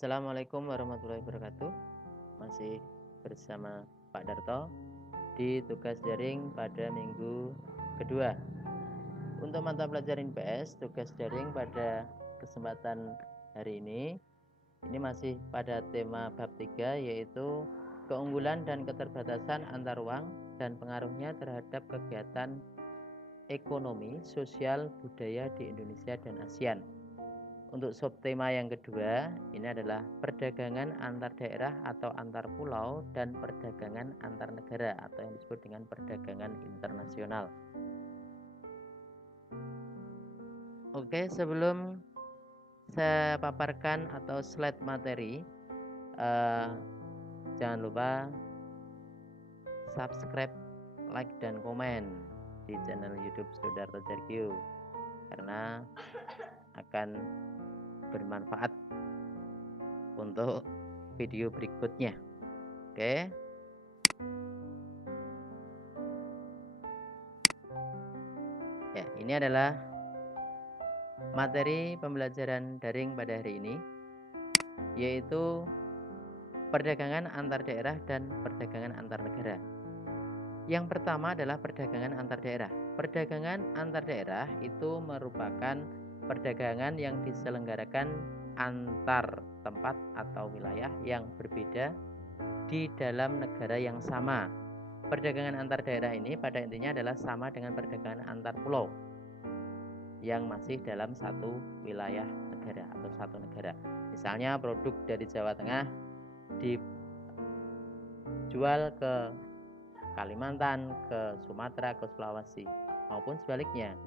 Assalamualaikum warahmatullahi wabarakatuh. Masih bersama Pak Darto di tugas daring pada minggu kedua. Untuk mata pelajaran IPS, tugas daring pada kesempatan hari ini masih pada tema bab 3, yaitu keunggulan dan keterbatasan antar uang dan pengaruhnya terhadap kegiatan ekonomi, sosial, budaya di Indonesia dan ASEAN. Untuk subtema yang kedua, ini adalah perdagangan antar daerah atau antar pulau dan perdagangan antar negara atau yang disebut dengan perdagangan internasional. Oke, sebelum saya paparkan atau slide materi, jangan lupa subscribe, like, dan komen di channel YouTube Sudarto Jarkio karena akan bermanfaat untuk video berikutnya. Oke. Ya, ini adalah materi pembelajaran daring pada hari ini, yaitu perdagangan antar daerah dan perdagangan antar negara. Yang pertama adalah perdagangan antar daerah. Perdagangan antar daerah itu merupakan perdagangan yang diselenggarakan antar tempat atau wilayah yang berbeda di dalam negara yang sama. Perdagangan antar daerah ini pada intinya adalah sama dengan perdagangan antar pulau yang masih dalam satu wilayah negara atau satu negara. Misalnya produk dari Jawa Tengah dijual ke Kalimantan, ke Sumatera, ke Sulawesi, maupun sebaliknya.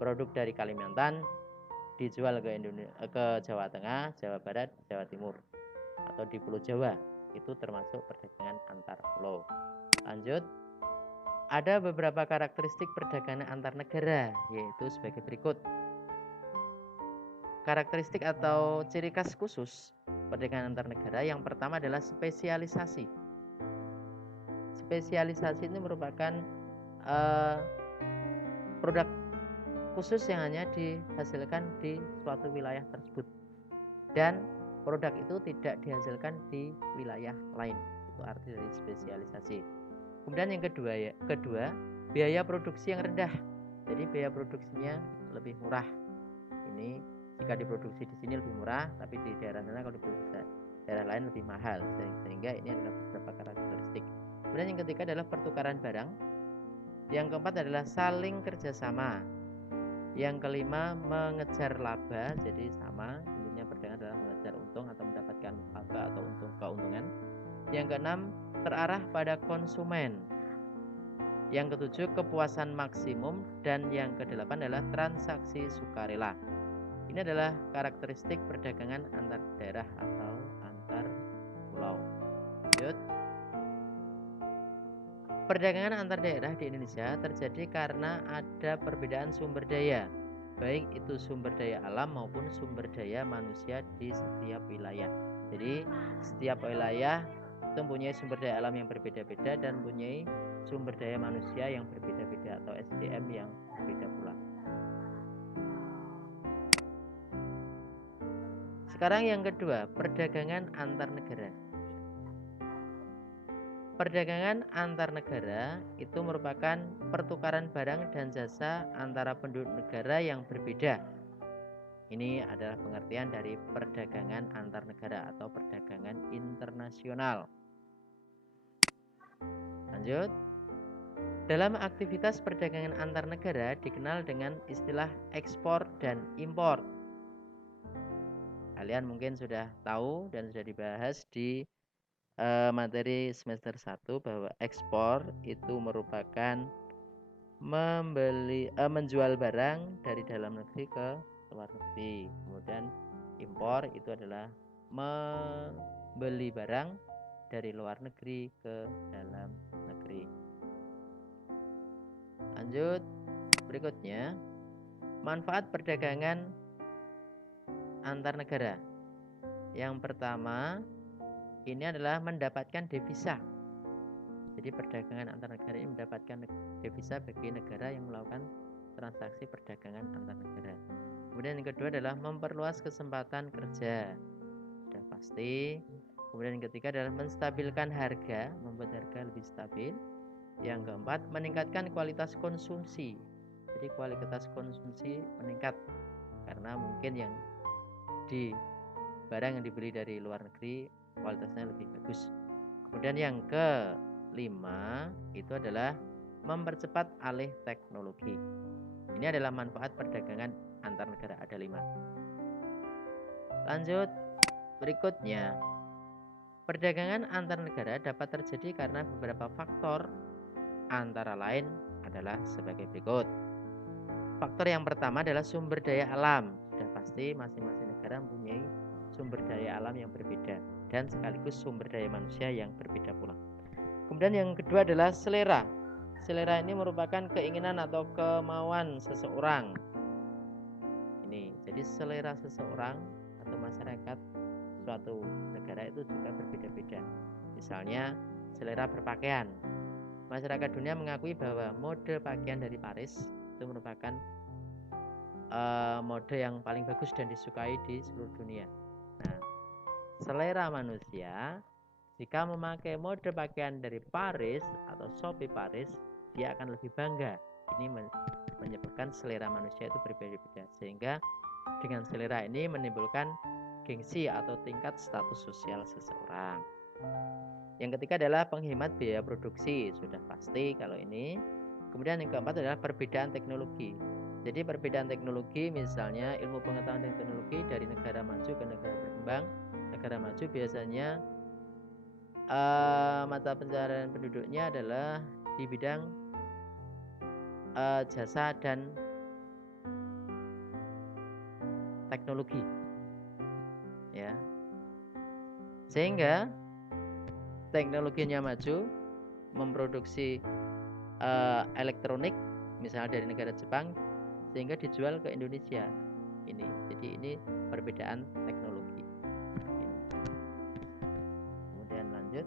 Produk dari Kalimantan dijual ke Jawa Tengah, Jawa Barat, Jawa Timur, atau di Pulau Jawa. Itu termasuk perdagangan antar pulau. Lanjut, ada beberapa karakteristik perdagangan antar negara, yaitu sebagai berikut. Karakteristik atau ciri khas khusus perdagangan antar negara yang pertama adalah spesialisasi. Spesialisasi ini merupakan produk khusus yang hanya dihasilkan di suatu wilayah tersebut, dan produk itu tidak dihasilkan di wilayah lain. Itu arti dari spesialisasi. Kemudian yang kedua, biaya produksi yang rendah. Jadi biaya produksinya lebih murah. Ini jika diproduksi di sini lebih murah, tapi di daerah sana kalau diproduksi daerah lain lebih mahal. Sehingga ini adalah beberapa karakteristik. Kemudian yang ketiga adalah pertukaran barang. Yang keempat adalah saling kerjasama. Yang kelima, mengejar laba. Jadi sama, intinya perdagangan adalah mengejar untung atau mendapatkan laba atau keuntungan. Yang keenam, terarah pada konsumen. Yang ketujuh, kepuasan maksimum. Dan yang kedelapan adalah transaksi sukarela. Ini adalah karakteristik perdagangan antar daerah atau antar pulau. Lanjut. Perdagangan antar daerah di Indonesia terjadi karena ada perbedaan sumber daya, baik itu sumber daya alam maupun sumber daya manusia di setiap wilayah. Jadi setiap wilayah itu mempunyai sumber daya alam yang berbeda-beda dan mempunyai sumber daya manusia yang berbeda-beda atau SDM yang berbeda pula. Sekarang yang kedua, perdagangan antar negara. Perdagangan antar negara itu merupakan pertukaran barang dan jasa antara penduduk negara yang berbeda. Ini adalah pengertian dari perdagangan antar negara atau perdagangan internasional. Lanjut. Dalam aktivitas perdagangan antar negara dikenal dengan istilah ekspor dan impor. Kalian mungkin sudah tahu dan sudah dibahas di materi semester 1 bahwa ekspor itu merupakan menjual barang dari dalam negeri ke luar negeri. Kemudian impor itu adalah membeli barang dari luar negeri ke dalam negeri. Lanjut, berikutnya manfaat perdagangan antar negara. Yang pertama, ini adalah mendapatkan devisa. Jadi perdagangan antar negara ini mendapatkan devisa bagi negara yang melakukan transaksi perdagangan antar negara. Kemudian yang kedua adalah memperluas kesempatan kerja. Sudah pasti. Kemudian yang ketiga adalah menstabilkan harga, membuat harga lebih stabil. Yang keempat, meningkatkan kualitas konsumsi. Jadi kualitas konsumsi meningkat karena mungkin yang di barang yang dibeli dari luar negeri kualitasnya lebih bagus. Kemudian yang kelima itu adalah mempercepat alih teknologi. Ini adalah manfaat perdagangan antar negara, ada 5. Lanjut berikutnya, perdagangan antar negara dapat terjadi karena beberapa faktor, antara lain adalah sebagai berikut. Faktor yang pertama adalah sumber daya alam. Sudah pasti masing-masing negara mempunyai sumber daya alam yang berbeda dan sekaligus sumber daya manusia yang berbeda pula. Kemudian yang kedua adalah selera. Selera ini merupakan keinginan atau kemauan seseorang. Ini, jadi selera seseorang atau masyarakat suatu negara itu juga berbeda-beda. Misalnya selera berpakaian. Masyarakat dunia mengakui bahwa mode pakaian dari Paris itu merupakan mode yang paling bagus dan disukai di seluruh dunia. Nah, selera manusia jika memakai mode pakaian dari Paris atau Shopee Paris, dia akan lebih bangga. Ini menyebabkan selera manusia itu berbeda-beda, sehingga dengan selera ini menimbulkan gengsi atau tingkat status sosial seseorang. Yang ketiga adalah penghemat biaya produksi, sudah pasti kalau ini. Kemudian yang keempat adalah perbedaan teknologi. Jadi perbedaan teknologi, misalnya ilmu pengetahuan dan teknologi dari negara maju ke negara berkembang. Negara maju biasanya mata pencaharian penduduknya adalah di bidang jasa dan teknologi, ya, sehingga teknologinya maju, memproduksi elektronik misalnya dari negara Jepang sehingga dijual ke Indonesia. Ini, jadi ini perbedaan teknologi. Kemudian lanjut,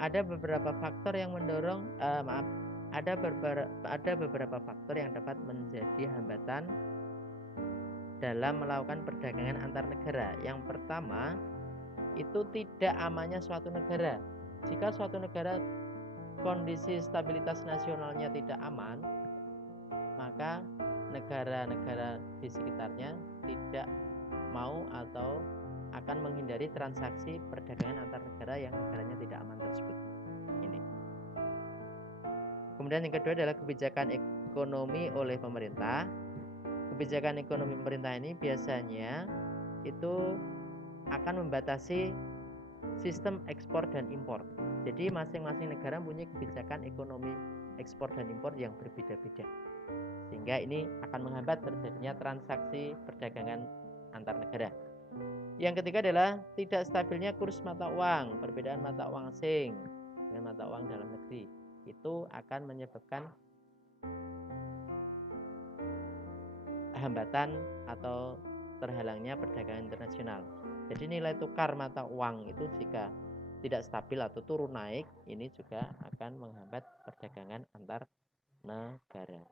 ada beberapa faktor yang mendorong ada beberapa faktor yang dapat menjadi hambatan dalam melakukan perdagangan antar negara. Yang pertama itu tidak amannya suatu negara. Jika suatu negara kondisi stabilitas nasionalnya tidak aman, maka negara-negara di sekitarnya tidak mau atau akan menghindari transaksi perdagangan antar negara yang negaranya tidak aman tersebut. Ini. Kemudian yang kedua adalah kebijakan ekonomi oleh pemerintah. Kebijakan ekonomi pemerintah ini biasanya itu akan membatasi sistem ekspor dan impor. Jadi masing-masing negara punya kebijakan ekonomi ekspor dan impor yang berbeda-beda, sehingga ini akan menghambat terjadinya transaksi perdagangan antar negara. Yang ketiga adalah tidak stabilnya kurs mata uang. Perbedaan mata uang asing dengan mata uang dalam negeri itu akan menyebabkan hambatan atau terhalangnya perdagangan internasional. Jadi nilai tukar mata uang itu jika tidak stabil atau turun naik, ini juga akan menghambat perdagangan antar negara.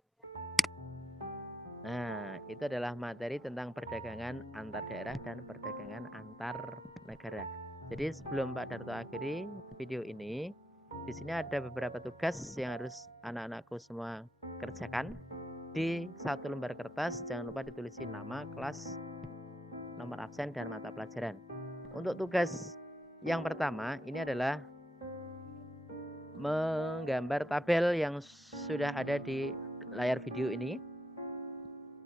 Nah, itu adalah materi tentang perdagangan antar daerah dan perdagangan antar negara. Jadi sebelum Pak Darto akhiri video ini, di sini ada beberapa tugas yang harus anak-anakku semua kerjakan. Di satu lembar kertas jangan lupa ditulisi nama, kelas, nomor absen, dan mata pelajaran. Untuk tugas yang pertama ini adalah menggambar tabel yang sudah ada di layar video ini.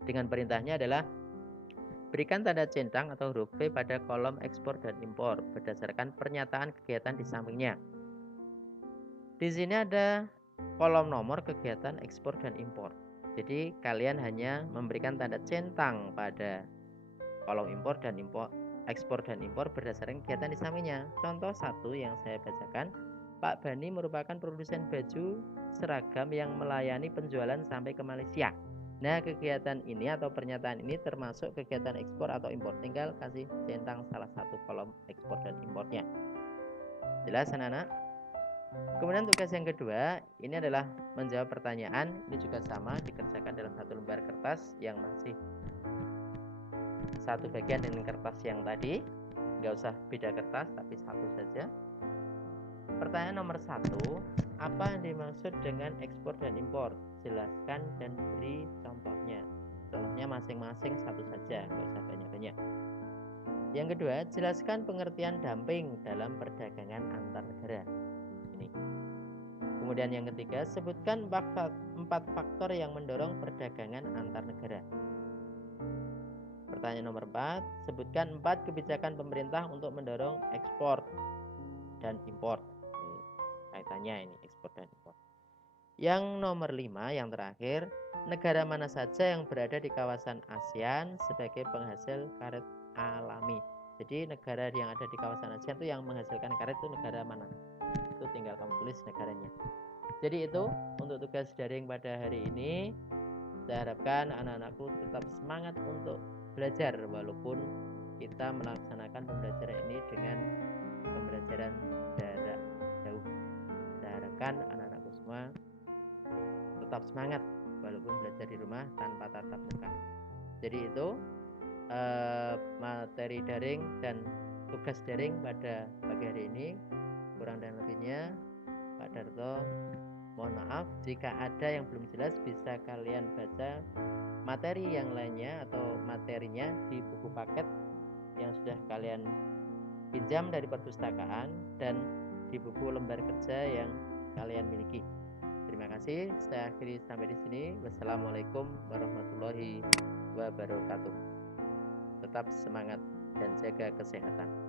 Dengan perintahnya adalah berikan tanda centang atau huruf V pada kolom ekspor dan impor berdasarkan pernyataan kegiatan di sampingnya. Di sini ada kolom nomor kegiatan ekspor dan impor. Jadi kalian hanya memberikan tanda centang pada kolom impor dan ekspor dan impor berdasarkan kegiatan di sampingnya. Contoh 1 yang saya bacakan, Pak Bani merupakan produsen baju seragam yang melayani penjualan sampai ke Malaysia. Nah, kegiatan ini atau pernyataan ini termasuk kegiatan ekspor atau impor. Tinggal kasih centang salah satu kolom ekspor dan impornya. Jelas anak-anak? Kemudian tugas yang kedua ini adalah menjawab pertanyaan. Ini juga sama, dikerjakan dalam satu lembar kertas yang masih satu bagian dengan kertas yang tadi. nggak usah beda kertas tapi satu saja. Pertanyaan nomor 1, apa yang dimaksud dengan ekspor dan impor? Jelaskan dan beri contohnya. Contohnya masing-masing satu saja, nggak usah banyak-banyak. Yang kedua, jelaskan pengertian dumping dalam perdagangan antar negara. Ini. Kemudian yang ketiga, sebutkan 4 faktor yang mendorong perdagangan antar negara. Pertanyaan nomor 4, sebutkan 4 kebijakan pemerintah untuk mendorong ekspor dan impor. Ini kaitannya ini ekspor dan impor. Yang nomor 5, yang terakhir, negara mana saja yang berada di kawasan ASEAN sebagai penghasil karet alami. Jadi negara yang ada di kawasan ASEAN itu yang menghasilkan karet itu negara mana? Itu tinggal kamu tulis negaranya. Jadi itu untuk tugas daring pada hari ini. Saya harapkan anak-anakku tetap semangat untuk belajar walaupun kita melaksanakan pembelajaran ini dengan pembelajaran jarak jauh. Saya harapkan anak-anakku semua tetap semangat walaupun belajar di rumah tanpa tatap muka. Jadi itu materi daring dan tugas daring pada pagi hari ini. Kurang dan lebihnya Pak Darto mohon maaf. Jika ada yang belum jelas bisa kalian baca materi yang lainnya atau materinya di buku paket yang sudah kalian pinjam dari perpustakaan dan di buku lembar kerja yang kalian miliki. Terima kasih. Saya akhiri sampai di sini. Wassalamualaikum warahmatullahi wabarakatuh. Tetap semangat dan jaga kesehatan.